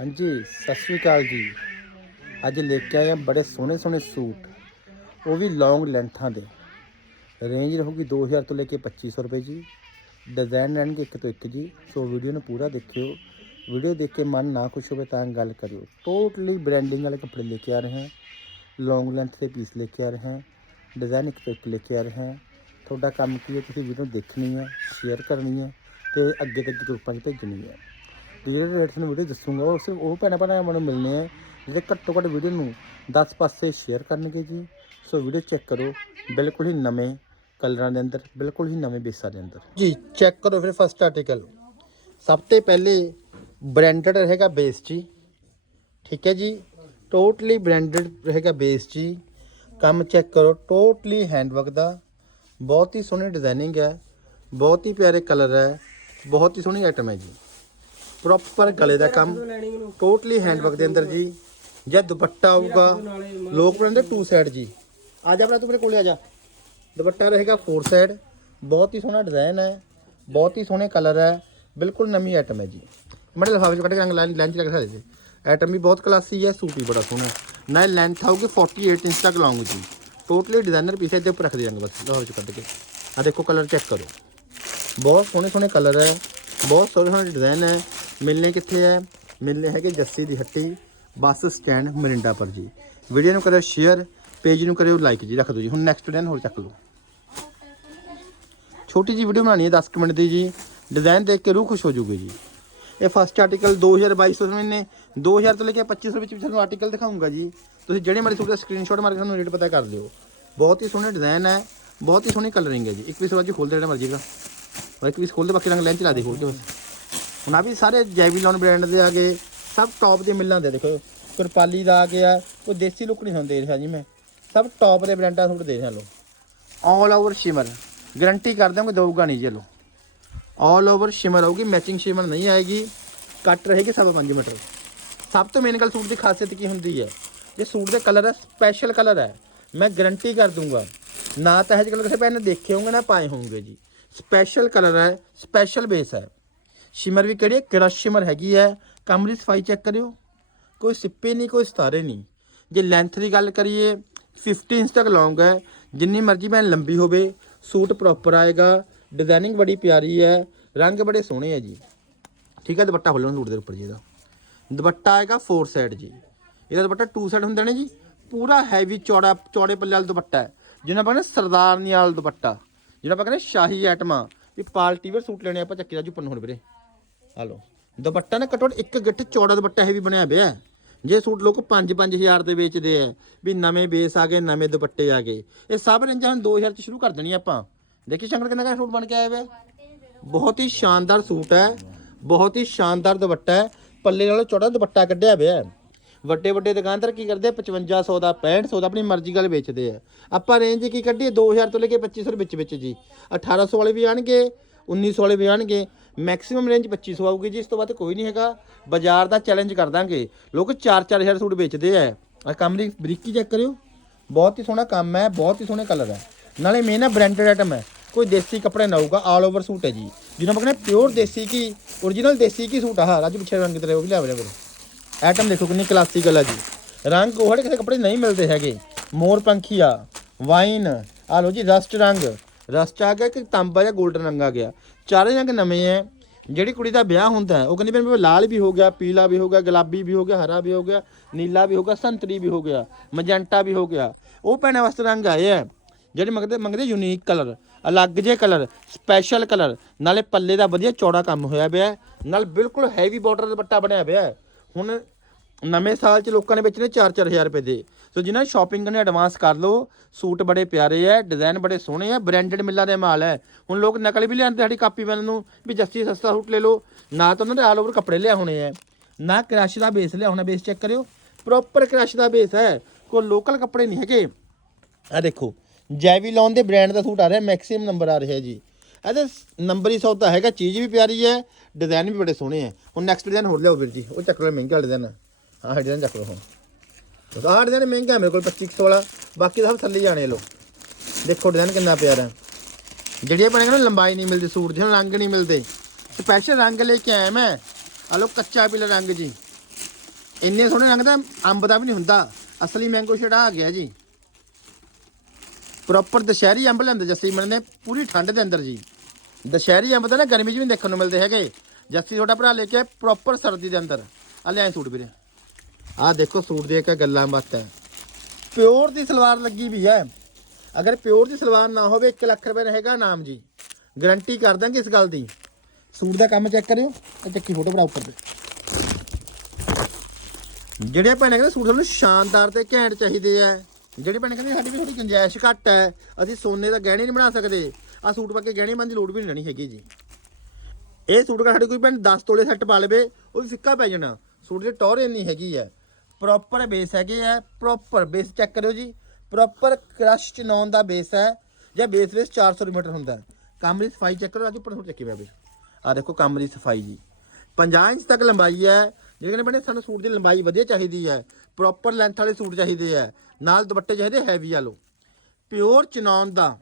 ਹਾਂਜੀ ਸਤਿ ਸ਼੍ਰੀ ਅਕਾਲ ਜੀ ਅੱਜ ਲੈ ਕੇ ਆਏ ਹਾਂ ਬੜੇ ਸੋਹਣੇ ਸੋਹਣੇ ਸੂਟ ਉਹ ਵੀ ਲੌਂਗ ਲੈਂਥਾਂ ਦੇ। ਰੇਂਜ ਰਹੂਗੀ 2000 ਤੋਂ ਲੈ ਕੇ 2500 ਰੁਪਏ ਜੀ। ਡਿਜ਼ਾਈਨ ਰਹਿਣਗੇ ਇੱਕ ਤੋਂ ਇੱਕ ਜੀ। ਸੋ ਵੀਡੀਓ ਨੂੰ ਪੂਰਾ ਦੇਖਿਓ। ਵੀਡੀਓ ਦੇਖ ਕੇ ਮਨ ਨਾ ਖੁਸ਼ ਹੋਵੇ ਤਾਂ ਗੱਲ ਕਰਿਓ। ਟੋਟਲੀ ਬ੍ਰਾਂਡਿੰਗ ਵਾਲੇ ਕੱਪੜੇ ਲੈ ਕੇ ਆ ਰਹੇ ਹਾਂ। ਲੌਂਗ ਲੈਂਥ ਦੇ ਪੀਸ ਲੈ ਕੇ ਆ ਰਹੇ ਹਾਂ। ਡਿਜ਼ਾਈਨ ਇੱਕ ਤੋਂ ਇੱਕ ਲੈ ਕੇ ਆ ਰਹੇ ਹਾਂ। ਤੁਹਾਡਾ ਕੰਮ ਕੀ ਹੈ? ਤੁਸੀਂ ਵੀਡੀਓ ਦੇਖਣੀ ਹੈ ਸ਼ੇਅਰ ਕਰਨੀ ਹੈ ਤੇ ਅੱਗੇ ਤੱਕ ਗਰੁੱਪਾਂ 'ਚ ਭੇਜਣੀ ਹੈ। ਤੇ ਜਿਹੜੇ ਰੇਟਸ ਨੂੰ ਵੀਡੀਓ ਦੱਸੂਗਾ, ਉਹ ਸਿਰਫ ਉਹ ਭੈਣਾਂ ਭੈਣਾਂ ਮੈਨੂੰ ਮਿਲਨੇ ਆ, ਜਿਹੜੇ ਘੱਟੋ ਘੱਟ ਵੀਡੀਓ ਨੂੰ 10 ਪਾਸੇ ਸ਼ੇਅਰ ਕਰਨਗੇ ਜੀ। ਸੋ ਵੀਡੀਓ ਚੈੱਕ ਕਰੋ, ਬਿਲਕੁਲ ਹੀ ਨਵੇਂ ਕਲਰਾਂ ਦੇ ਅੰਦਰ, ਬਿਲਕੁਲ ਹੀ ਨਵੇਂ ਬੇਸਾਂ ਦੇ ਅੰਦਰ। ਜੀ ਚੈੱਕ ਕਰੋ ਫਿਰ ਫਸਟ ਆਰਟੀਕਲ ਸਭ ਤੋਂ ਪਹਿਲੇ ਬ੍ਰਾਂਡਡ ਰਹੇਗਾ ਬੇਸ ਜੀ। ਠੀਕ ਹੈ ਜੀ? ਟੋਟਲੀ ਬ੍ਰਾਂਡਡ ਰਹੇਗਾ ਬੇਸ ਜੀ। ਕੰਮ ਚੈੱਕ ਕਰੋ ਟੋਟਲੀ ਹੈਂਡਵਰਕ ਦਾ। ਬਹੁਤ ਹੀ ਸੋਹਣੀ ਡਿਜ਼ਾਈਨਿੰਗ ਹੈ, ਬਹੁਤ ਹੀ ਪਿਆਰੇ ਕਲਰ ਹੈ, ਬਹੁਤ ਹੀ ਸੋਹਣੀ ਆਈਟਮ ਹੈ ਜੀ। ਪ੍ਰੋਪਰ ਗਲੇ ਦਾ ਕੰਮ ਟੋਟਲੀ ਹੈਂਡਵਰਕ ਦੇ ਅੰਦਰ ਜੀ। ਜਾਂ ਦੁਪੱਟਾ ਆਊਗਾ, ਲੋਕ ਬਣਾਉਂਦੇ ਟੂ ਸਾਈਡ ਜੀ। ਆ ਜਾ ਭਰਾ, ਤੂੰ ਮੇਰੇ ਕੋਲੇ ਆ ਜਾ। ਦੁਪੱਟਾ ਰਹੇਗਾ ਫੋਰ ਸਾਈਡ ਬਹੁਤ ਹੀ ਸੋਹਣਾ ਡਿਜ਼ਾਈਨ ਹੈ, ਬਹੁਤ ਹੀ ਸੋਹਣੇ ਕਲਰ ਹੈ। ਬਿਲਕੁਲ ਨਵੀਂ ਆਈਟਮ ਹੈ ਜੀ। ਮੜੇ ਲਫਾਫੇ ਚ ਕੱਢ ਕੇ ਰੰਗ ਲਾਈਨ ਲਾਈਨ ਚ ਲੱਗ ਸਕਦੇ ਜੀ ਆਈਟਮ ਵੀ ਬਹੁਤ ਕਲਾਸੀ ਹੈ ਸੂਟ ਵੀ ਬੜਾ ਸੋਹਣਾ। ਨਾਲ ਲੈਂਥ ਆਊਗੀ 48 ਇੰਚ ਤੱਕ ਲੌਂਗ ਜੀ। ਟੋਟਲੀ ਡਿਜ਼ਾਈਨਰ ਪੀਸ ਇਹਦੇ ਉੱਪਰ ਰੱਖ ਦਿਆਂਗੇ ਬਸ, ਲਫਾਫੇ ਚ ਕੱਢ ਕੇ। ਆ ਦੇਖੋ ਕਲਰ ਚੈੱਕ ਕਰੋ। ਬਹੁਤ ਸੋਹਣੇ ਸੋਹਣੇ ਕਲਰ ਹੈ, ਬਹੁਤ ਸੋਹਣੇ ਸੋਹਣੇ ਡਿਜ਼ਾਈਨ ਹੈ। ਮਿਲਨੇ ਕਿੱਥੇ ਹੈ ਮਿਲਨੇ ਹੈਗੇ ਜੱਸੀ ਦੀ ਹੱਟੀ, ਬੱਸ ਸਟੈਂਡ ਮਰਿੰਡਾ ਪਰ ਜੀ। ਵੀਡੀਓ ਨੂੰ ਕਰਿਓ ਸ਼ੇਅਰ ਪੇਜ ਨੂੰ ਕਰਿਓ ਲਾਈਕ ਜੀ, ਰੱਖ ਦਿਓ ਜੀ। ਹੁਣ ਨੈਕਸਟ ਡਿਜ਼ਾਈਨ ਹੋਰ ਚੱਕ ਲਓ। ਛੋਟੀ ਜੀ ਵੀਡੀਓ ਬਣਾਣੀ ਹੈ 10 ਕੁ ਮਿੰਟ ਦੀ ਜੀ। ਡਿਜ਼ਾਈਨ ਦੇਖ ਕੇ ਰੂਹ ਖੁਸ਼ ਹੋ ਜੂਗੀ ਜੀ। ਇਹ ਫਸਟ ਆਰਟੀਕਲ 2222 ਮਹੀਨੇ 2000 ਤੋਂ ਲੈ ਕੇ 2500 ਵਿੱਚ ਤੁਹਾਨੂੰ ਆਰਟੀਕਲ ਦਿਖਾਉਂਗਾ ਜੀ। ਤੁਸੀਂ ਜਿਹੜੇ ਮਰਜ਼ੀ ਸੂਟ ਦਾ ਸਕਰੀਨਸ਼ਾਟ ਮਾਰ ਕੇ ਸਾਨੂੰ ਰੇਟ ਪਤਾ ਕਰ ਲਿਓ ਬਹੁਤ ਹੀ ਸੋਹਣੇ ਡਿਜ਼ਾਈਨ ਹੈ ਬਹੁਤ ਹੀ ਸੋਹਣੀ ਕਲਰਿੰਗ ਹੈ ਜੀ। ਇੱਕ ਪੀਸ ਬਾਅਦ ਖੋਲ ਦੇ ਜਿਹੜਾ ਮਰਜ਼ੀ ਦਾ ਇੱਕ ਪੀਸ ਖੋਲ ਦੇ, ਬਾਕੀ ਰੰਗ ਲੈਣ ਚਲਾ ਦੇ ਖੋਲ ਕੇ ਬਸ ਹੁਣ ਆ ਵੀ ਸਾਰੇ ਜੈਵੀਲੌਨ ਬ੍ਰਾਂਡ ਦੇ ਆ ਗਏ, ਸਭ ਟੌਪ ਦੇ ਮਿਲਾਂ ਦੇ ਦੇਖੋ। ਕੁਰਪਾਲੀ ਦਾ ਆ ਗਿਆ, ਕੋਈ ਦੇਸੀ ਲੁੱਕ ਨਹੀਂ ਹੁੰਦੇ ਰਿਹਾ ਜੀ ਮੈਂ। ਸਭ ਟੌਪ ਦੇ ਬ੍ਰਾਂਡਾਂ ਸੂਟ ਦੇ ਰਿਹਾ ਲੋ। ਆਲ ਓਵਰ ਸ਼ਿਮਰ ਗਾਰੰਟੀ ਕਰ ਦਾਂਗੇ ਦਊਗਾ ਨਹੀਂ ਜੀ ਲੋ। ਆਲ ਓਵਰ ਸ਼ਿਮਰ ਆਊਗੀ ਮੈਚਿੰਗ ਸ਼ਿਮਰ ਨਹੀਂ ਆਏਗੀ। ਕੱਟ ਰਹੇਗੀ ਸਭ 5 ਮੀਟਰ। ਸਭ ਤੋਂ ਮੇਨ ਗੱਲ ਸੂਟ ਦੀ ਖਾਸੀਅਤ ਕੀ ਹੁੰਦੀ ਹੈ? ਇਹ ਸੂਟ ਦੇ ਕਲਰ ਹੈ ਸਪੈਸ਼ਲ ਕਲਰ ਹੈ ਮੈਂ ਗਾਰੰਟੀ ਕਰ ਦੂੰਗਾ ਨਾ ਤਾਂ ਇਹ ਜਿਹੇ ਕਲਰ ਕਿਸੇ ਭੈਣ ਨੇ ਦੇਖੇ ਹੋਣਗੇ, ਨਾ ਪਾਏ ਹੋਣਗੇ ਜੀ। ਸਪੈਸ਼ਲ ਕਲਰ ਹੈ ਸਪੈਸ਼ਲ ਬੇਸ ਹੈ ਸ਼ਿਮਰ ਵੀ ਕਿਹੜੀ ਹੈ ਕ੍ਰਸ਼ ਸ਼ਿਮਰ ਹੈਗੀ ਹੈ ਕਮਰ ਦੀ ਸਫ਼ਾਈ ਚੈੱਕ ਕਰਿਓ। ਕੋਈ ਸਿੱਪੇ ਨਹੀਂ, ਕੋਈ ਸਤਾਰੇ ਨਹੀਂ। ਜੇ ਲੈਂਥ ਦੀ ਗੱਲ ਕਰੀਏ 15 ਇੰਚ ਤੱਕ ਲੌਂਗ ਹੈ ਜਿੰਨੀ ਮਰਜ਼ੀ ਭੈਣ ਲੰਬੀ ਹੋਵੇ, ਸੂਟ ਪ੍ਰੋਪਰ ਆਏਗਾ। ਡਿਜ਼ਾਈਨਿੰਗ ਬੜੀ ਪਿਆਰੀ ਹੈ ਰੰਗ ਬੜੇ ਸੋਹਣੇ ਹੈ ਜੀ। ਠੀਕ ਹੈ ਦੁਪੱਟਾ ਖੋਲਣਾ ਸੂਟ ਦੇ ਉੱਪਰ ਜੀ ਇਹਦਾ। ਦੁਪੱਟਾ ਆਏਗਾ 4 ਸਾਈਡ ਜੀ। ਇਹਦਾ ਦੁਪੱਟਾ 2 ਸਾਈਡ ਹੁੰਦੇ ਨੇ ਜੀ। ਪੂਰਾ ਹੈਵੀ ਚੌੜਾ, ਚੌੜੇ ਪੱਲੇ ਵਾਲਾ ਦੁਪੱਟਾ ਹੈ ਜਿਹਨਾਂ ਆਪਾਂ ਕਹਿੰਦੇ ਸਰਦਾਰਨੀ ਵਾਲਾ ਦੁਪੱਟਾ। ਜਿਹੜਾ ਆਪਾਂ ਕਹਿੰਦੇ ਸ਼ਾਹੀ ਆਈਟਮਾਂ ਵੀ ਪਾਰਟੀ ਵੇਅਰ ਸੂਟ ਲੈਣੇ ਆਪਾਂ ਚੱਕੀ ਦਾ ਜੁਪਨ ਹੁਣ ਵੀਰੇ। ਆ ਲਓ। ਦੁਪੱਟਾ ਨਾ ਘੱਟੋ ਘੱਟ ਇੱਕ ਗਿੱਠ ਚੌੜਾ ਦੁਪੱਟਾ ਇਹ ਵੀ ਬਣਿਆ ਪਿਆ ਜੇ ਸੂਟ ਲੋਕ 5-5000 ਦੇ ਵੇਚਦੇ ਆ, ਵੀ ਨਵੇਂ ਬੇਸ ਆ ਗਏ, ਨਵੇਂ ਦੁਪੱਟੇ ਆ ਗਏ। ਇਹ ਸਭ ਰੇਂਜਾਂ ਹੁਣ 2000 ਚ ਸ਼ੁਰੂ ਕਰ ਦੇਣੀ ਆਪਾਂ। ਦੇਖੀ ਸ਼ੰਕਰ ਕਿੰਨਾ ਦਾ ਸੂਟ ਬਣ ਕੇ ਆਇਆ ਵੇ? ਬਹੁਤ ਹੀ ਸ਼ਾਨਦਾਰ ਸੂਟ ਹੈ। ਬਹੁਤ ਹੀ ਸ਼ਾਨਦਾਰ ਦੁਪੱਟਾ ਹੈ। ਪੱਲੇ ਨਾਲੋਂ ਚੌੜਾ ਦੁਪੱਟਾ ਕੱਢਿਆ ਪਿਆ ਵੱਡੇ ਵੱਡੇ ਦੁਕਾਨਦਾਰ ਕੀ ਕਰਦੇ ਆ? 5500 ਦਾ 6500 ਦਾ ਆਪਣੀ ਮਰਜ਼ੀ ਗੱਲ ਵੇਚਦੇ ਆ। ਆਪਾਂ ਰੇਂਜ ਕੀ ਕੱਢੀਏ? 2000 ਤੋਂ ਲੈ ਕੇ 2500 ਦੇ ਵਿੱਚ ਵਿੱਚ ਜੀ। 1800 ਵਾਲੇ ਵੀ ਆਣਗੇ 1900 ਵਾਲੇ ਵੀ ਆਣਗੇ। ਮੈਕਸਿਮਮ ਰੇਂਜ 2500 ਆਊਗੀ ਜੀ, ਇਸ ਤੋਂ ਬਾਅਦ ਕੋਈ ਨਹੀਂ ਹੈਗਾ। ਬਾਜ਼ਾਰ ਦਾ ਚੈਲੰਜ ਕਰ ਦਾਂਗੇ। ਲੋਕ 4-4000 ਸੂਟ ਵੇਚਦੇ ਆ। ਆ ਕੰਮ ਦੀ ਬਰੀਕੀ ਚੈੱਕ ਕਰਿਓ। ਬਹੁਤ ਹੀ ਸੋਹਣਾ ਕੰਮ ਹੈ, ਬਹੁਤ ਹੀ ਸੋਹਣੇ ਕਲਰ ਹੈ। ਨਾਲੇ ਮੇਨ ਹੈ ਬ੍ਰਾਂਡਡ ਆਈਟਮ ਹੈ। ਕੋਈ ਦੇਸੀ ਕੱਪੜੇ ਨਾ ਆਊਗਾ ਆਲ ਓਵਰ ਸੂਟ ਹੈ ਜੀ। ਜਿਹਨੂੰ ਆਪਾਂ ਕਹਿੰਦੇ ਪਿਓਰ ਦੇਸੀ ਕੀ origignal ਦੇਸੀ ਕੀ ਸੂਟ ਆ ਰਾਜੂ ਪਿੱਛੇ ਰੰਗ ਤੇਰੇ ਉਹ ਵੀ ਲਿਆ ਵੀਰੇ। ਆਈਟਮ ਦੇਖੋ ਕਿੰਨੀ ਕਲਾਸੀਕਲ ਹੈ ਜੀ। ਰੰਗ ਉਹ ਕਿਸੇ ਕੱਪੜੇ ਨਹੀਂ ਮਿਲਦੇ ਹੈਗੇ। ਮੋਰ ਪੰਖੀਆ ਵਾਈਨ ਆ ਲੋ ਜੀ ਰਸਟ ਰੰਗ। ਰਸਟ ਆ ਗਿਆ ਕਿ ਤਾਂਬਾ ਜਾਂ 골ਡਨ ਰੰਗ ਆ ਗਿਆ। ਚਾਰੇ ਰੰਗ ਨਵੇਂ ਹੈ ਜਿਹੜੀ ਕੁੜੀ ਦਾ ਵਿਆਹ ਹੁੰਦਾ ਉਹ ਕਹਿੰਦੀ ਮੇਰੇ ਲਾਲ ਵੀ ਹੋ ਗਿਆ, ਪੀਲਾ ਵੀ ਹੋ ਗਿਆ, ਗੁਲਾਬੀ ਵੀ ਹੋ ਗਿਆ, ਹਰਾ ਵੀ ਹੋ ਗਿਆ, ਨੀਲਾ ਵੀ ਹੋ ਗਿਆ, ਸੰਤਰੀ ਵੀ ਹੋ ਗਿਆ, ਮਜੈਂਟਾ ਵੀ ਹੋ ਗਿਆ। ਉਹ ਭੈਣਾਂ ਵਾਸਤੇ ਰੰਗ ਆਏ ਆ ਜਿਹੜੇ ਮੰਗਦੇ ਮੰਗਦੇ ਯੂਨੀਕ ਕਲਰ ਅਲੱਗ ਜੇ ਕਲਰ ਸਪੈਸ਼ਲ ਕਲਰ ਨਾਲੇ ਪੱਲੇ ਦਾ ਵਧੀਆ ਚੌੜਾ ਕੰਮ ਹੋਇਆ ਪਿਆ ਨਾਲ ਬਿਲਕੁਲ ਹੈਵੀ ਬਾਰਡਰ ਦੁਪੱਟਾ ਬਣਿਆ ਪਿਆ ਹੁਣ ਨਵੇਂ ਸਾਲ 'ਚ ਲੋਕਾਂ ਨੇ ਵੇਚਣੇ 4-4000 ਰੁਪਏ ਦੇ। ਸੋ ਜਿਨ੍ਹਾਂ ਸ਼ਾਪਿੰਗ ਕਰਨੀ ਐਡਵਾਂਸ ਕਰ ਲਓ, ਸੂਟ ਬੜੇ ਪਿਆਰੇ ਐ ਡਿਜ਼ਾਈਨ ਬੜੇ ਸੋਹਣੇ ਐ ਬ੍ਰਾਂਡਡ ਮਿੱਲਾਂ ਦੇ ਮਾਲ ਐ। ਹੁਣ ਲੋਕ ਨਕਲ ਵੀ ਲਿਆਂਦੇ ਸਾਡੀ ਕਾਪੀ ਪੈਨ ਨੂੰ ਵੀ ਜੱਸੀ ਸਸਤਾ ਸੂਟ ਲੈ ਲਓ। ਨਾ ਤਾਂ ਉਹਨਾਂ ਦੇ ਆਲ ਓਵਰ ਕੱਪੜੇ ਲਿਆ ਹੋਣੇ ਐ। ਨਾ ਕ੍ਰਸ਼ ਦਾ ਬੇਸ ਲਿਆ ਹੋਣਾ ਬੇਸ ਚੈੱਕ ਕਰਿਓ। ਪ੍ਰੋਪਰ ਕ੍ਰਸ਼ ਦਾ ਬੇਸ ਹੈ ਕੋਈ ਲੋਕਲ ਕੱਪੜੇ ਨਹੀਂ ਹੈਗੇ। ਆ ਦੇਖੋ ਜੈਵੀਲੌਨ ਦੇ ਬ੍ਰਾਂਡ ਦਾ ਸੂਟ ਆ ਰਿਹਾ ਮੈਕਸਿਮਮ ਨੰਬਰ ਆ ਰਿਹਾ ਜੀ। ਇਹਦੇ ਨੰਬਰ ਹੀ ਸੌਦਾ ਹੈਗਾ, ਚੀਜ਼ ਵੀ ਪਿਆਰੀ ਹੈ ਡਿਜ਼ਾਈਨ ਵੀ ਬੜੇ ਸੋਹਣੇ ਹੈ ਹੁਣ ਨੈਕਸਟ ਡਿਜ਼ਾਈਨ ਹੋਰ ਲਿਆਓ ਵੀਰ ਜੀ, ਉਹ ਚੱਕ ਲਓ ਮਹਿੰਗਾ ਡਿਜ਼ਾਈਨ ਆਹ ਡਿਜ਼ਾਈਨ ਚੱਕ ਲਓ ਹੁਣ। ਆਹ ਡਿਜ਼ਾਈਨ ਮਹਿੰਗਾ ਮੇਰੇ ਕੋਲ 2500 ਵਾਲਾ। ਬਾਕੀ ਤਾਂ ਸਭ ਥੱਲੇ ਜਾਣੇ ਲੋ। ਦੇਖੋ ਡਿਜ਼ਾਈਨ ਕਿੰਨਾ ਪਿਆਰਾ। ਹੈ ਜਿਹੜੀ ਆਪਣੇ ਕਹਿੰਦੇ ਲੰਬਾਈ ਨਹੀਂ ਮਿਲਦੀ, ਸੂਟ ਦੀ ਰੰਗ ਨਹੀਂ ਮਿਲਦੇ। ਸਪੈਸ਼ਲ ਰੰਗ ਲੈ ਕੇ ਆਇਆ ਮੈਂ। ਆ ਲੋ ਕੱਚਾ ਪੀਲਾ ਰੰਗ ਜੀ। ਇੰਨੇ ਸੋਹਣੇ ਰੰਗ ਦਾ ਅੰਬ ਦਾ ਵੀ ਨਹੀਂ ਹੁੰਦਾ। ਅਸਲੀ ਮੈਂਗੋ ਸ਼ੇਡ ਆ ਗਿਆ ਜੀ। ਪ੍ਰੋਪਰ ਦਸ਼ਹਿਰੀ ਅੰਬ ਲੈਂਦੇ ਜੱਸੀ ਮਨ ਨੇ ਪੂਰੀ ਠੰਡ ਦੇ ਅੰਦਰ ਜੀ। ਦਸ਼ਹਿਰੀ ਅੰਬ ਤਾਂ ਨਾ ਗਰਮੀ 'ਚ ਵੀ ਦੇਖਣ ਨੂੰ ਮਿਲਦੇ ਹੈਗੇ। ਜੱਸੀ ਤੁਹਾਡਾ ਭਰਾ ਲੈ ਕੇ ਪ੍ਰੋਪਰ ਸਰਦੀ ਦੇ ਅੰਦਰ। ਆ ਲਿਆਏ ਸੂਟ ਵੀਰੇ। ਆਹ ਦੇਖੋ ਸੂਟ ਦੀ ਇੱਕ ਗੱਲਾਂ ਬਾਤ ਹੈ। ਪਿਓਰ ਦੀ ਸਲਵਾਰ ਲੱਗੀ ਵੀ ਹੈ। ਅਗਰ ਪਿਓਰ ਦੀ ਸਲਵਾਰ ਨਾ ਹੋਵੇ 1 ਲੱਖ ਰੁਪਏ ਰਹੇਗਾ ਨਾਮ ਜੀ। ਗਾਰੰਟੀ ਕਰ ਦਾਂਗੇ ਇਸ ਗੱਲ ਦੀ। ਸੂਟ ਦਾ ਕੰਮ ਚੈੱਕ ਕਰਿਓ ਇਹ ਚੱਕੀ ਫੋਟੋ ਬਣਾ ਉੱਪਰ ਤੇ। ਜਿਹੜੇ ਭੈਣੇ ਕਹਿੰਦੇ ਸੂਟ ਸਾਨੂੰ ਸ਼ਾਨਦਾਰ ਤੇ ਘੈਂਟ ਚਾਹੀਦੇ ਆ। ਜਿਹੜੇ ਭੈਣੇ ਕਹਿੰਦੇ ਸਾਡੀ ਵੀ ਥੋੜੀ ਗੁੰਜਾਇਸ਼ ਘੱਟ ਹੈ। ਅਸੀਂ ਸੋਨੇ ਦਾ ਗਹਿਣੇ ਨਹੀਂ ਬਣਾ ਸਕਦੇ। ਆ ਸੂਟ ਪਾ ਕੇ ਗਹਿਣੇ ਬੰਨ ਦੀ ਲੋੜ ਵੀ ਨਹੀਂ ਰਹਿਣੀ ਹੈਗੀ ਜੀ। ਇਹ ਸੂਟ ਕਾ ਸਾਡੇ ਕੋਈ ਭੈਣ 10 ਤੋਲੇ ਸੈੱਟ ਪਾ ਲਵੇ, ਉਹ ਵੀ ਫਿੱਕਾ ਪੈ ਜਾਣਾ। ਸੂਟ ਦੀ ਟੌਰ ਇੰਨੀ ਹੈਗੀ ਹੈ। ਪ੍ਰੋਪਰ ਬੇਸ ਹੈਗੇ ਆ ਪ੍ਰੋਪਰ ਬੇਸ ਚੈੱਕ ਕਰਿਓ ਜੀ। ਪ੍ਰੋਪਰ ਕ੍ਰਸ਼ ਚਨੌਨ ਦਾ ਬੇਸ ਹੈ, ਜਾਂ ਬੇਸ ਬੇਸ 400 ਮੀਟਰ ਹੁੰਦਾ ਹੈ। ਕੰਮ ਦੀ ਸਫ਼ਾਈ ਚੈੱਕ ਕਰੋ ਅੱਜ ਉੱਪਰ ਸੂਟ ਚੱਕੀ ਪਿਆ ਬਈ। ਆ ਦੇਖੋ ਕੰਮ ਦੀ ਸਫ਼ਾਈ ਜੀ। 50 ਇੰਚ ਤੱਕ ਲੰਬਾਈ ਹੈ। ਜਿਹੜੇ ਕਹਿੰਦੇ ਬਣੇ ਸਾਨੂੰ ਸੂਟ ਦੀ ਲੰਬਾਈ ਵਧੀਆ ਚਾਹੀਦੀ ਹੈ। ਪ੍ਰੋਪਰ ਲੈਂਥ ਵਾਲੇ ਸੂਟ ਚਾਹੀਦੇ ਆ ਨਾਲ ਦੁਪੱਟੇ ਚਾਹੀਦੇ ਹੈਵੀ ਵਾਲੋ। ਪਿਓਰ ਚਨੌਨ ਦਾ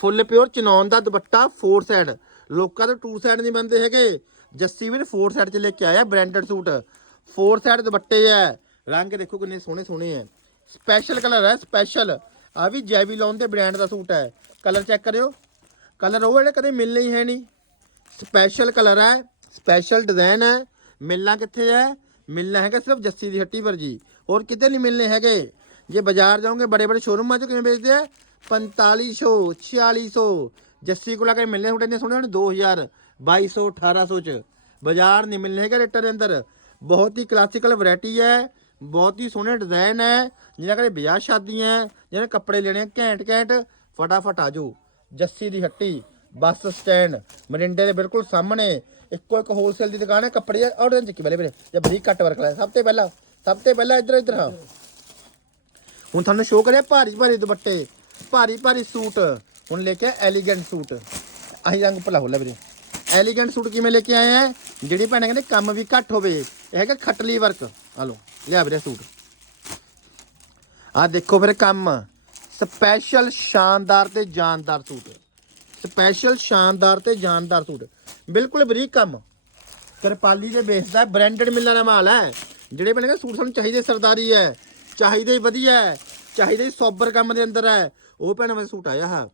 ਫੁੱਲ ਪਿਓਰ ਚਨੌਨ ਦਾ ਦੁਪੱਟਾ ਫੋਰ ਸਾਈਡ ਲੋਕਾਂ ਤੋਂ ਟੂ ਸਾਈਡ ਨਹੀਂ ਬੰਦੇ ਹੈਗੇ। ਜੱਸੀ ਵੀਰ ਫੋਰ ਸਾਈਡ ਚ ਲੈ ਕੇ ਆਇਆ ਬ੍ਰਾਂਡਡ ਸੂਟ। ਫੋਰ ਸਾਈਡ ਦੁਪੱਟੇ ਐ ਰੰਗ ਦੇਖੋ ਕਿੰਨੇ ਸੋਹਣੇ ਸੋਹਣੇ ਐ ਸਪੈਸ਼ਲ ਕਲਰ ਹੈ ਸਪੈਸ਼ਲ ਆ ਵੀ ਜੈਵੀਲੋਨ ਦੇ ਬ੍ਰਾਂਡ ਦਾ ਸੂਟ ਹੈ ਕਲਰ ਚੈੱਕ ਕਰਿਓ। ਕਲਰ ਉਹ ਜਿਹੜੇ ਕਦੇ ਮਿਲਣੇ ਹੀ ਹੈ ਨਹੀਂ। ਸਪੈਸ਼ਲ ਕਲਰ ਹੈ ਸਪੈਸ਼ਲ ਡਿਜ਼ਾਈਨ ਹੈ ਮਿਲਣਾ ਕਿੱਥੇ ਹੈ ਮਿਲਣਾ ਹੈਗਾ ਸਿਰਫ ਜੱਸੀ ਦੀ ਹੱਟੀ ਪਰ ਜੀ ਹੋਰ ਕਿਤੇ ਨਹੀਂ ਮਿਲਨੇ ਹੈਗੇ। ਜੇ ਬਾਜ਼ਾਰ ਜਾਓਗੇ ਬੜੇ ਬੜੇ ਸ਼ੋਰੂਮਾਂ 'ਚ ਕਿਵੇਂ ਵੇਚਦੇ ਆ? 4500 4600 ਜੱਸੀ ਕੋਲ ਆ ਕੇ ਮਿਲਨੇ ਤੁਹਾਡੇ ਨੇ ਸੁਣੇ ਹੁਣ 2000 2200 1800 ਚ। ਬਾਜ਼ਾਰ ਨਹੀਂ ਮਿਲਨੇ ਹੈਗੇ ਰੇਟਾਂ ਦੇ ਅੰਦਰ। ਬਹੁਤ ਹੀ ਕਲਾਸੀਕਲ ਵੈਰਾਈਟੀ ਹੈ ਬਹੁਤ ਹੀ ਸੋਹਣੇ ਡਿਜ਼ਾਈਨ ਹੈ ਜਿਹਨਾਂ ਕਦੇ ਵਿਆਹ ਸ਼ਾਦੀਆਂ ਹੈ, ਜਿਹਨਾਂ ਨੇ ਕੱਪੜੇ ਲੈਣੇ ਘੈਂਟ ਘੈਂਟ ਫਟਾਫਟ ਆ ਜਾਓ। ਜੱਸੀ ਦੀ ਹੱਟੀ ਬੱਸ ਸਟੈਂਡ ਮਰਿੰਡੇ ਦੇ ਬਿਲਕੁਲ ਸਾਹਮਣੇ ਇੱਕੋ ਇੱਕ ਹੋਲਸੇਲ ਦੀ ਦੁਕਾਨ ਹੈ ਕੱਪੜੇ ਦੀ ਆਰਡਰ ਚੱਕੀ ਵਾਲੇ ਵੀਰੇ ਜੇ ਬਰੀਕ ਕੱਟ ਵਰਕ ਲਾਇਆ ਸਭ ਤੋਂ ਪਹਿਲਾਂ ਸਭ ਤੋਂ ਪਹਿਲਾਂ ਇੱਧਰ ਇੱਧਰ ਹਾਂ। ਹੁਣ ਤੁਹਾਨੂੰ ਸ਼ੋਅ ਕਰਿਆ ਭਾਰੀ ਭਾਰੀ ਦੁਪੱਟੇ ਭਾਰੀ ਭਾਰੀ ਸੂਟ ਹੁਣ ਲੈ ਕੇ ਐਲੀਗੈਂਟ ਸੂਟ। ਆਹੀ ਰੰਗ ਭਲਾ ਹੋਲਾ ਵੀਰੇ। ਐਲੀਗੈਂਟ ਸੂਟ ਕਿਵੇਂ ਲੈ ਕੇ ਆਏ ਆ? ਜਿਹੜੀ ਭੈਣੇ ਕਹਿੰਦੇ ਕੰਮ ਵੀ ਘੱਟ ਹੋਵੇ, ਇਹ ਹੈਗਾ ਖਟਲੀ ਵਰਕ ਆ ਲਓ, ਲਿਆ ਵੀਰੇ ਸੂਟ। ਆ ਦੇਖੋ ਫਿਰ ਕੰਮ। ਸਪੈਸ਼ਲ ਸ਼ਾਨਦਾਰ ਤੇ ਜਾਨਦਾਰ ਸੂਟ। ਸਪੈਸ਼ਲ ਸ਼ਾਨਦਾਰ ਤੇ ਜਾਨਦਾਰ ਸੂਟ। ਬਿਲਕੁਲ ਬਰੀਕ ਕੰਮ। ਕਿਰਪਾਲੀ ਦੇ ਬੇਸ ਦਾ ਬ੍ਰਾਂਡਡ ਮਿਲਣ ਦਾ ਮਾਲ ਹੈ। ਜਿਹੜੇ ਬਣੇ ਨੇ ਸੂਟ ਸਾਨੂੰ ਚਾਹੀਦੇ ਸਰਦਾਰੀ ਹੈ, ਚਾਹੀਦੇ ਵਧੀਆ ਹੈ, ਚਾਹੀਦੇ ਸੋਬਰ ਕੰਮ ਦੇ ਅੰਦਰ ਹੈ, ਉਹ ਭੈਣ ਮੈਂ ਸੂਟ ਆਇਆ ਹਾਂ।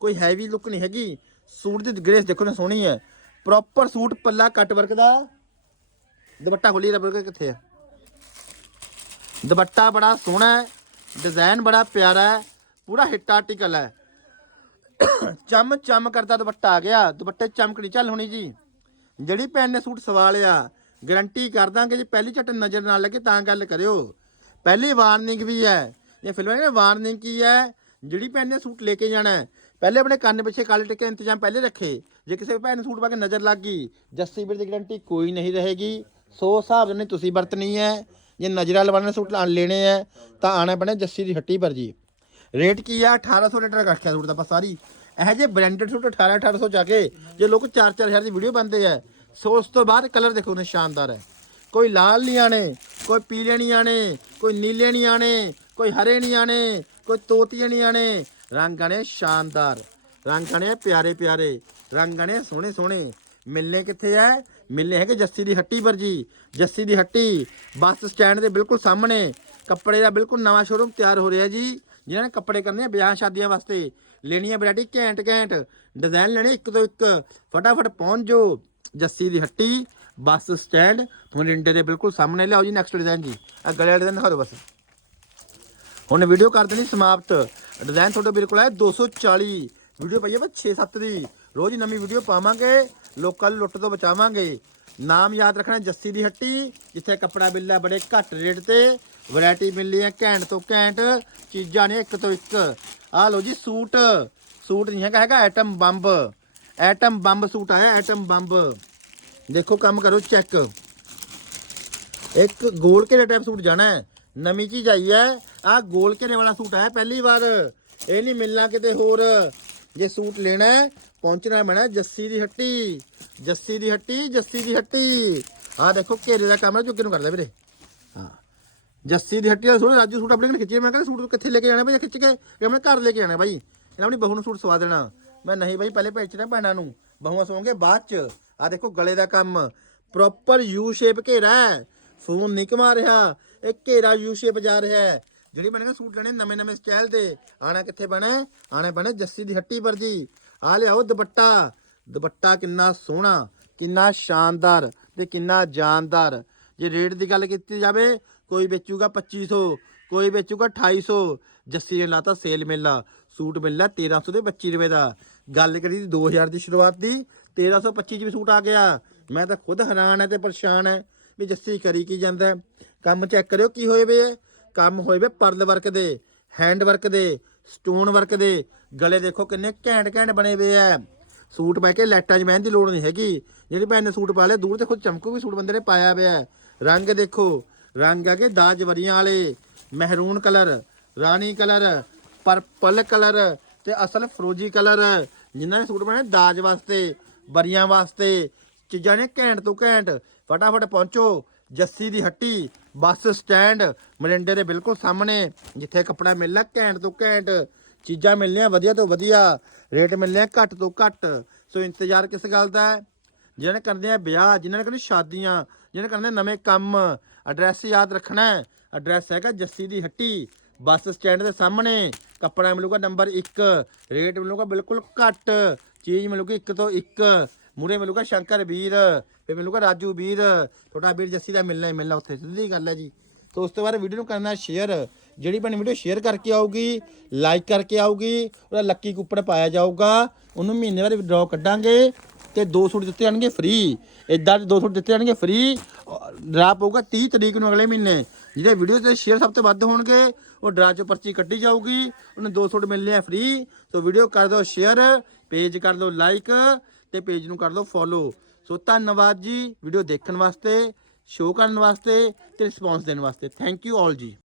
ਕੋਈ ਹੈਵੀ ਲੁੱਕ ਨਹੀਂ ਹੈਗੀ। ਸੂਟ ਦੀ ਗ੍ਰੇਸ ਦੇਖੋ ਨਾ ਸੋਹਣੀ ਹੈ। ਪ੍ਰੋਪਰ ਸੂਟ ਪੱਲਾ ਕੱਟ ਵਰਕ ਦਾ। ਦੁਪੱਟਾ ਖੋਲੀ ਰਬੜ ਕਿੱਥੇ ਆ? ਦੁਪੱਟਾ ਬੜਾ ਸੋਹਣਾ ਹੈ ਡਿਜ਼ਾਈਨ ਬੜਾ ਪਿਆਰਾ ਹੈ, ਪੂਰਾ ਹਿੱਟ ਆਰਟੀਕਲ ਹੈ। ਚਮ ਚਮ ਕਰਦਾ ਦੁਪੱਟਾ ਆ ਗਿਆ, ਦੁਪੱਟੇ ਚਮਕ ਨਹੀਂ ਚੱਲ ਹੋਣੀ ਜੀ। ਜਿਹੜੀ ਭੈਣ ਨੇ ਸੂਟ ਸਵਾ ਲਿਆ ਗਾਰੰਟੀ ਕਰ ਦਾਂਗੇ ਜੀ, ਪਹਿਲੀ ਝਟ ਨਜ਼ਰ ਨਾ ਲੱਗੇ ਤਾਂ ਗੱਲ ਕਰਿਓ। ਪਹਿਲੀ ਵਾਰਨਿੰਗ ਵੀ ਹੈ, ਇਹ ਫਿਲਮਾਂ ਨੇ ਵਾਰਨਿੰਗ ਕੀ ਹੈ? ਜਿਹੜੀ ਭੈਣ ਨੇ ਸੂਟ ਲੈ ਕੇ ਜਾਣਾ ਪਹਿਲੇ ਆਪਣੇ ਕੰਨ ਪਿੱਛੇ ਕਾਲੇ ਟਿੱਕੇ ਇੰਤਜ਼ਾਮ ਪਹਿਲੇ ਰੱਖੇ। ਜੇ ਕਿਸੇ ਭੈਣ ਨੂੰ ਸੂਟ ਪਾ ਕੇ ਨਜ਼ਰ ਲੱਗ ਗਈ, ਜੱਸੀ ਵੀਰ ਦੀ ਗਰੰਟੀ ਕੋਈ ਨਹੀਂ ਰਹੇਗੀ। ਸੋ ਹਿਸਾਬ ਨਾਲ ਤੁਸੀਂ ਵਰਤਣੀ ਹੈ। ਜੇ ਨਜ਼ਰਾਂ ਲਵਾਣੇ ਸੂਟ ਲਾ- ਲੈਣੇ ਹੈ, ਤਾਂ ਆਣਾ ਪੈਣਾ ਜੱਸੀ ਦੀ ਹੱਟੀ ਪਰ ਜੀ ਰੇਟ ਕੀ ਆ? 1800 ਲੀਟਰ ਰੱਖਿਆ ਸੂਟ ਦਾ ਆਪਾਂ ਸਾਰੀ। ਇਹ ਜੇ ਬ੍ਰਾਂਡਡ ਸੂਟ 18 1800 ਜਾ ਕੇ, ਜੇ ਲੋਕ 4-4000 ਦੀ ਵੀਡੀਓ ਬਣਦੇ ਆ। ਸੋ ਉਸ ਤੋਂ ਬਾਅਦ ਕਲਰ ਦੇਖੋ ਨੇ ਸ਼ਾਨਦਾਰ ਹੈ। ਕੋਈ ਲਾਲ ਨਹੀਂ ਆਣੇ ਕੋਈ ਪੀਲੇ ਨਹੀਂ ਆਣੇ ਕੋਈ ਨੀਲੇ ਨਹੀਂ ਆਣੇ ਕੋਈ ਹਰੇ ਨਹੀਂ ਆਣੇ ਕੋਈ ਤੋਤੀਏ ਨਹੀਂ ਆਣੇ ਰੰਗ ਆਣੇ ਸ਼ਾਨਦਾਰ, ਰੰਗ ਆਣੇ ਪਿਆਰੇ ਪਿਆਰੇ, ਰੰਗ ਆਣੇ ਸੋਹਣੇ ਸੋਹਣੇ। ਮਿਲਨੇ ਕਿੱਥੇ ਐ? ਮਿਲਨੇ ਹੈਗੇ ਜੱਸੀ ਦੀ ਹੱਟੀ ਪਰ ਜੀ ਜੱਸੀ ਦੀ ਹੱਟੀ। ਬੱਸ ਸਟੈਂਡ ਦੇ ਬਿਲਕੁਲ ਸਾਹਮਣੇ। ਕੱਪੜੇ ਦਾ ਬਿਲਕੁਲ ਨਵਾਂ ਸ਼ੋਰੂਮ ਤਿਆਰ ਹੋ ਰਿਹਾ ਜੀ। ਜਿਨ੍ਹਾਂ ਨੇ ਕੱਪੜੇ ਕਰਨੇ ਆ ਵਿਆਹ ਸ਼ਾਦੀਆਂ ਵਾਸਤੇ। ਲੈਣੀ ਹੈ ਵੈਰਾਈਟੀ ਘੈਂਟ ਘੈਂਟ। ਡਿਜ਼ਾਈਨ ਲੈਣੇ ਇੱਕ ਤੋਂ ਇੱਕ। ਫਟਾਫਟ ਪਹੁੰਚ ਜਾਓ ਜੱਸੀ ਦੀ ਹੱਟੀ, ਬੱਸ ਸਟੈਂਡ। ਮੋਰਿੰਡੇ ਦੇ ਬਿਲਕੁਲ ਸਾਹਮਣੇ। ਲਿਆਓ ਜੀ ਨੈਕਸਟ ਡਿਜ਼ਾਈਨ ਜੀ। ਆ ਗਲੇ ਵਾਲੇ ਦਿਨ ਦਿਖਾ ਦਿਓ ਬਸ। ਹੁਣ ਵੀਡੀਓ ਕਰ ਦੇਣੀ ਸਮਾਪਤ। ਡਿਜ਼ਾਈਨ ਤੁਹਾਡੇ ਬਿਲਕੁਲ ਹੈ 240 ਵੀਡੀਓ ਪਈ ਹੈ ਬਸ 6-7 ਦੀ। ਰੋਜ਼ ਨਵੀਂ ਵੀਡੀਓ ਪਾਵਾਂਗੇ, ਲੋਕਾਂ ਨੂੰ ਲੁੱਟ ਤੋਂ ਬਚਾਵਾਂਗੇ। ਨਾਮ ਯਾਦ ਰੱਖਣਾ ਜੱਸੀ ਦੀ ਹੱਟੀ, ਜਿੱਥੇ ਕੱਪੜਾ ਮਿਲਦਾ ਬੜੇ ਘੱਟ ਰੇਟ ਤੇ। ਵੈਰਾਈਟੀ ਮਿਲਦੀ ਹੈ ਘੈਂਟ ਤੋਂ ਘੈਂਟ, ਚੀਜ਼ਾਂ ਨੇ ਇੱਕ ਤੋਂ ਇੱਕ। ਆਹ ਲਓ ਜੀ ਸੂਟ। ਸੂਟ ਨਹੀਂ ਹੈਗਾ ਹੈਗਾ atom bomb. Atom bomb suit ਆਇਆ, ਐਟਮ ਬੰਬ। ਦੇਖੋ ਕੰਮ ਕਰੋ, ਚੈੱਕ। ਇੱਕ ਗੋਲ ਘੇਰੇ ਟਾਈਪ ਸੂਟ ਜਾਣਾ ਹੈ। ਨਵੀਂ ਚੀਜ਼ ਆਈ ਹੈ ਆ ਗੋਲ ਘੇਰੇ ਵਾਲਾ ਸੂਟ ਹੈ, ਪਹਿਲੀ ਵਾਰ। ਇਹ ਨਹੀਂ ਮਿਲਣਾ ਕਿਤੇ ਹੋਰ। ਜੇ ਸੂਟ ਲੈਣਾ ਹੈ, ਪਹੁੰਚਣਾ ਪੈਣਾ ਜੱਸੀ ਦੀ ਹੱਟੀ। ਜੱਸੀ ਦੀ ਹੱਟੀ, ਜੱਸੀ ਦੀ ਹੱਟੀ। ਆ ਦੇਖੋ, ਘੇਰੇ ਦਾ ਕੰਮ ਹੈ, ਚੁੱਕੇ ਨੂੰ ਕਰਦਾ ਵੀਰੇ। ਹਾਂ। ਜੱਸੀ ਦੀ ਹੱਟੀ ਦਾ ਸੂਟ ਰਾਜੂ ਸੂਟ ਆਪਣੇ ਕੋਲ ਖਿੱਚੇ ਮੈਂ ਕਹਿੰਦਾ ਸੂਟ ਕਿੱਥੇ ਲੈ ਕੇ ਜਾਣਾ ਭਾਈ ਖਿੱਚ ਕੇ ਕਿ ਆਪਣੇ ਘਰ ਲੈ ਕੇ ਜਾਣਾ ਭਾਈ ਇਹਨਾਂ ਆਪਣੀ ਬਹੂ ਨੂੰ ਸੂਟ ਸਵਾ ਦੇਣਾ। ਮੈਂ ਨਹੀਂ ਭਾਈ ਪਹਿਲੇ ਭੇਜਣਾ ਭੈਣਾਂ ਨੂੰ। ਬਹੂਆਂ ਸੌਂਗੇ ਬਾਅਦ ਚ। ਆ ਦੇਖੋ, ਗਲੇ ਦਾ ਕੰਮ। ਪ੍ਰੋਪਰ ਯੂ ਸ਼ੇਪ ਘੇਰਾ ਫੋਨ ਨਹੀਂ ਕਮਾ ਰਿਹਾ। ਇਹ ਘੇਰਾ ਯੂ ਸ਼ੇਪ ਜਾ ਰਿਹਾ ਹੈ। ਜਿਹੜੀ ਬਣੇਗਾ ਸੂਟ ਲੈਣੇ ਨਵੇਂ ਨਵੇਂ ਸਟਾਈਲ ਦੇ। ਆਣਾ ਕਿੱਥੇ ਬਣੇ ਆਣੇ ਬਣੇ ਜੱਸੀ ਦੀ ਹੱਟੀ ਪਰ ਜੀ ਆ ਲਿਆਓ ਦੁਪੱਟਾ। ਦੁਪੱਟਾ ਕਿੰਨਾ ਸੋਹਣਾ, ਕਿੰਨਾ ਸ਼ਾਨਦਾਰ ਤੇ ਕਿੰਨਾ ਜਾਨਦਾਰ। ਜੇ ਰੇਟ ਦੀ ਗੱਲ ਕੀਤੀ ਜਾਵੇ, ਕੋਈ ਵੇਚੂਗਾ 2500 ਕੋਈ ਵੇਚੂਗਾ 2800 ਜੱਸੀ ਨੇ ਲਾਤਾ ਸੇਲ ਮੇਲਾ। ਸੂਟ ਮਿਲਣਾ 1300 ਦੇ 25 ਰੁਪਏ ਦਾ। ਗੱਲ ਕਰੀ ਦੀ 2000 ਦੀ ਸ਼ੁਰੂਆਤ ਦੀ 1325 ਚ ਵੀ ਸੂਟ ਆ ਗਿਆ। ਮੈਂ ਤਾਂ ਖੁਦ ਹੈਰਾਨ ਹੈ ਤੇ ਪਰੇਸ਼ਾਨ ਹੈ ਵੀ ਜੱਸੀ ਕਰੀ ਕੀ ਜਾਂਦਾ ਕੰਮ ਚੈੱਕ ਕਰਿਓ ਕੀ ਹੋਏ ਵੇ ਹੈ। ਕੰਮ ਹੋਏ ਵੇ ਪਰਲ ਵਰਕ ਦੇ, ਹੈਂਡ ਵਰਕ ਦੇ, ਸਟੋਨ ਵਰਕ ਦੇ। ਗਲੇ ਦੇਖੋ ਕਿੰਨੇ ਘੈਂਟ ਘੈਂਟ ਬਣੇ ਵੇ ਐ। ਸੂਟ ਪਾ ਕੇ ਲੈਟਾਂ 'ਚ ਬਹਿਣ ਦੀ ਲੋੜ ਨਹੀਂ ਹੈਗੀ। ਜਿਹੜੀ ਭੈਣ ਨੇ ਸੂਟ ਪਾ ਲਿਆ, ਦੂਰ ਤੇ ਖੁਦ ਚਮਕੂ ਵੀ ਸੂਟ ਬੰਦੇ ਨੇ ਪਾਇਆ ਹੋਇਆ ਰੰਗ ਦੇਖੋ, ਰੰਗ ਆ ਕੇ ਦਾਜ ਵਰੀਆਂ ਵਾਲੇ। ਮਹਿਰੂਨ ਕਲਰ, ਰਾਣੀ ਕਲਰ, ਪਰਪਲ ਕਲਰ ਤੇ ਅਸਲ ਫਰੋਜੀ ਕਲਰ। ਜਿਨ੍ਹਾਂ ਨੇ ਸੂਟ ਬਣਾਏ ਦਾਜ ਵਾਸਤੇ ਬਰੀਆਂ ਵਾਸਤੇ। ਚੀਜ਼ਾਂ ਨੇ ਘੈਂਟ ਤੋਂ ਘੈਂਟ। ਫਟਾਫਟ ਪਹੁੰਚੋ। ਜੱਸੀ ਦੀ ਹੱਟੀ, ਬੱਸ ਸਟੈਂਡ, ਮਰਿੰਡੇ ਦੇ ਬਿਲਕੁਲ ਸਾਹਮਣੇ, ਜਿੱਥੇ ਕੱਪੜਾ ਮਿਲਣਾ ਘੈਂਟ ਤੋਂ ਘੈਂਟ ਚੀਜ਼ਾਂ ਮਿਲਣੀਆਂ, ਵਧੀਆ ਤੋਂ ਵਧੀਆ, ਰੇਟ ਮਿਲਣੇ ਘੱਟ ਤੋਂ ਘੱਟ। ਸੋ ਇੰਤਜ਼ਾਰ ਕਿਸ ਗੱਲ ਦਾ ਹੈ? ਜਿਹਨਾਂ ਨੇ ਕਰਦੇ ਆ ਵਿਆਹ ਜਿਨ੍ਹਾਂ ਨੇ ਕਰਨੀ ਸ਼ਾਦੀਆਂ, ਜਿਹਨਾਂ ਕਰਦੇ ਨਵੇਂ ਕੰਮ ਐਡਰੈਸ ਯਾਦ ਰੱਖਣਾ ਹੈ। ਐਡਰੈਸ ਹੈਗਾ ਜੱਸੀ ਦੀ ਹੱਟੀ, ਬੱਸ ਸਟੈਂਡ ਦੇ ਸਾਹਮਣੇ, ਕੱਪੜਾ ਮਿਲੂਗਾ ਨੰਬਰ 1 ਰੇਟ ਮਿਲੂਗਾ ਬਿਲਕੁਲ ਘੱਟ, ਚੀਜ਼ ਮਿਲੂਗੀ ਇੱਕ ਤੋਂ ਇੱਕ। ਮੂਰੇ ਮਿਲੂਗਾ ਸ਼ੰਕਰ, ਵੀਰ, ਫਿਰ ਮਿਲੂਗਾ ਰਾਜੂ, ਵੀਰ, ਤੁਹਾਡਾ ਵੀਰ ਜੱਸੀ ਦਾ ਮਿਲਣਾ ਹੀ ਮਿਲਣਾ ਉੱਥੇ, ਸਿੱਧੀ ਗੱਲ ਹੈ ਜੀ। ਤੋ ਉਸ ਤੋਂ ਬਾਅਦ ਵੀਡੀਓ ਨੂੰ ਕਰਨਾ ਸ਼ੇਅਰ ਜਿਹੜੀ ਬਣੀ ਵੀਡੀਓ ਸ਼ੇਅਰ ਕਰਕੇ ਆਊਗੀ ਲਾਈਕ ਕਰਕੇ ਆਊਗੀ, ਉਹਦਾ ਲੱਕੀ ਕੁੱਪੜ ਪਾਇਆ ਜਾਊਗਾ, ਉਹਨੂੰ ਮਹੀਨੇ ਬਾਅਦ ਵਿਡਰਾਅ ਕੱਢਾਂਗੇ ਤੇ ਦੋ ਸੂਟ ਦਿੱਤੇ ਜਾਣਗੇ ਫ੍ਰੀ ਇਦਾਂ ਦੇ ਦੋ ਸੂਟ ਦਿੱਤੇ ਜਾਣਗੇ ਫ੍ਰੀ ਡਰਾ ਪਊਗਾ 30 ਤਰੀਕ ਨੂੰ ਅਗਲੇ ਮਹੀਨੇ। ਜਿਹੜੇ ਵੀਡੀਓ ਤੇ ਸ਼ੇਅਰ ਸਭ ਤੋਂ ਵੱਧ ਹੋਣਗੇ, ਉਹ ਡਰਾ ਚੋਂ ਪਰਚੀ ਕੱਢੀ ਜਾਊਗੀ, ਉਹਨੂੰ ਦੋ ਸੂਟ ਮਿਲਨੇ ਆ ਫ੍ਰੀ ਸੋ ਵੀਡੀਓ ਕਰ ਦਿਓ ਸ਼ੇਅਰ ਪੇਜ ਕਰ ਦਿਓ ਲਾਈਕ ਤੇ ਪੇਜ ਨੂੰ ਕਰ ਦਿਓ ਫੋਲੋ ਸੋ ਧੰਨਵਾਦ ਜੀ ਵੀਡੀਓ ਦੇਖਣ ਵਾਸਤੇ ਸ਼ੋਅ ਕਰਨ ਵਾਸਤੇ ਤੇ ਰਿਸਪੌਂਸ ਦੇਣ ਵਾਸਤੇ। ਥੈਂਕ ਯੂ ਆਲ ਜੀ।